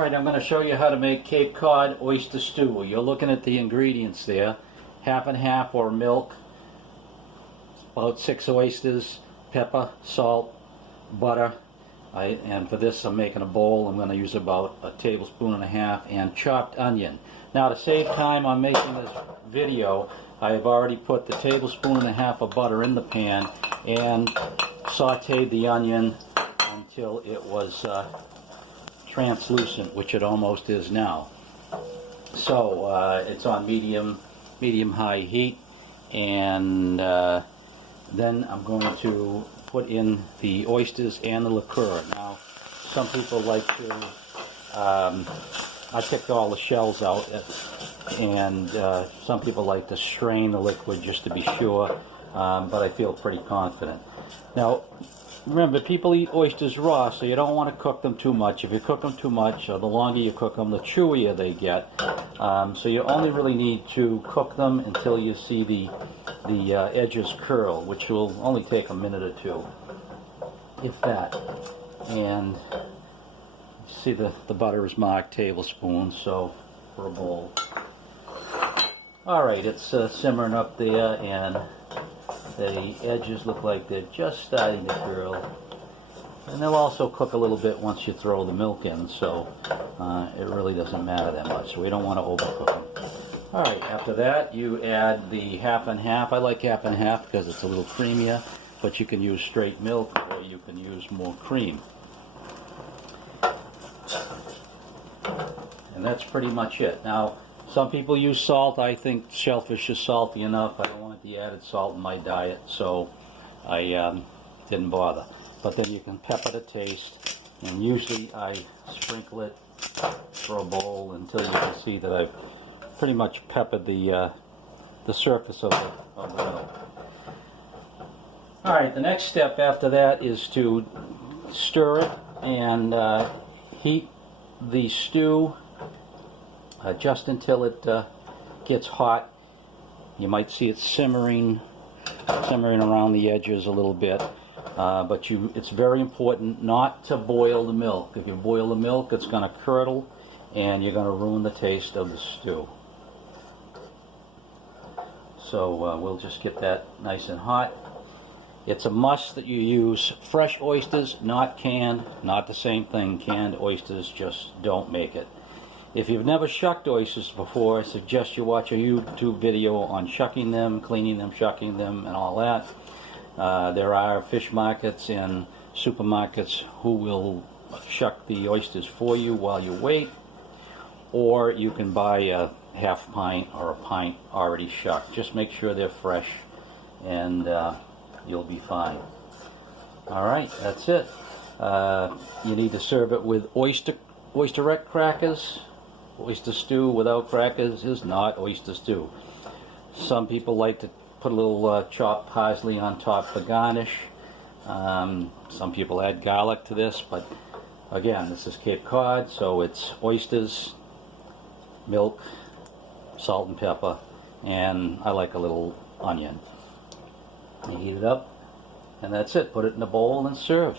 Alright, I'm going to show you how to make Cape Cod oyster stew. You're looking at the ingredients there. Half and half or milk, about 6 oysters, pepper, salt, butter. And for this I'm making a bowl. I'm going to use about a tablespoon and a half, and chopped onion. Now to save time on making this video, I have already put the tablespoon and a half of butter in the pan and sauteed the onion until it was translucent, which it almost is now. So it's on medium-high heat, and then I'm going to put in the oysters and the liqueur. Now, some people like to, I picked all the shells out, and some people like to strain the liquid just to be sure, but I feel pretty confident. Now, remember, people eat oysters raw, so you don't want to cook them too much. If you cook them too much, or the longer you cook them, the chewier they get. So you only really need to cook them until you see the edges curl, which will only take a minute or two, if that. And you see the butter is marked tablespoon, so for a bowl. Alright, it's simmering up there, and the edges look like they're just starting to curl, and they'll also cook a little bit once you throw the milk in, so it really doesn't matter that much, so we don't want to overcook them. Alright, after that you add the half and half. I like half and half because it's a little creamier, but you can use straight milk or you can use more cream. And that's pretty much it. Now, some people use salt. I think shellfish is salty enough. I don't want the added salt in my diet, so I didn't bother. But then you can pepper to taste, and usually I sprinkle it for a bowl until you can see that I've pretty much peppered the surface of the milk. Alright, the next step after that is to stir it and heat the stew just until it gets hot. You might see it simmering around the edges a little bit, but it's very important not to boil the milk. If you boil the milk, it's going to curdle, and you're going to ruin the taste of the stew. So we'll just get that nice and hot. It's a must that you use fresh oysters, not canned. Not the same thing. Canned oysters just don't make it. If you've never shucked oysters before, I suggest you watch a YouTube video on shucking them, cleaning them, shucking them, and all that. There are fish markets and supermarkets who will shuck the oysters for you while you wait, or you can buy a half pint or a pint already shucked. Just make sure they're fresh, and you'll be fine. Alright, that's it. You need to serve it with oysterette crackers. Oyster stew without crackers is not oyster stew. Some people like to put a little chopped parsley on top for garnish. Some people add garlic to this, but again, this is Cape Cod, so it's oysters, milk, salt and pepper, and I like a little onion. You heat it up, and that's it. Put it in a bowl and serve.